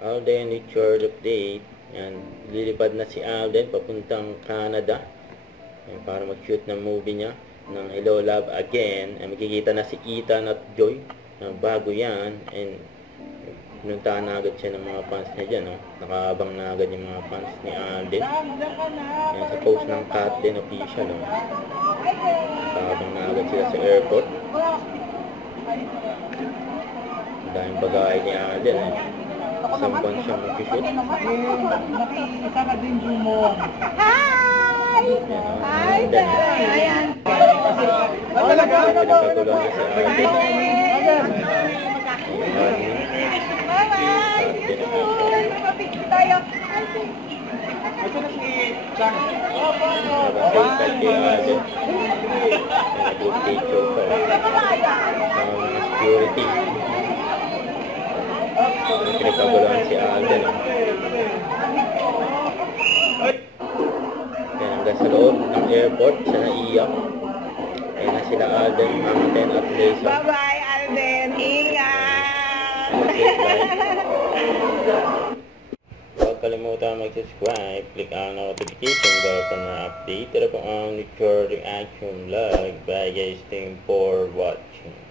Alden Richard update. Yan, lilipad na si Alden papuntang Canada. Yan, para mag-shoot ng movie niya ng Hello Love Again. Yan, makikita na si Ethan at Joy. Bago yan. And pinuntahan na agad siya ng mga fans niya dyan. No? Nakaabang na agad yung mga fans ni Alden. Yan, sa post ng Cat din official. No? Nakaabang na agad sila sa airport. Ang daming bagay ni Alden. Isang buwan siya mag-shoot. Nakikita din mo. Hi! Hi, Ayan. Pinagkaguluhan na sa Alden. Bye-bye! Beautiful! Mapicture tayo. Nabasay kay Alden. Nag-group picture pa. Security. Pinagkaguluhan si Alden. Yan, hanggang sa loob ng airport, siya naiyak. Ayan na sila Alden, Mountain at Laser. Bye-bye, Alden! Ingat! Huwag kalimutan mag-subscribe, click ang notification bell para update. Ito po ang Nichor Reaction Vlog. Bye guys, thank you for watching.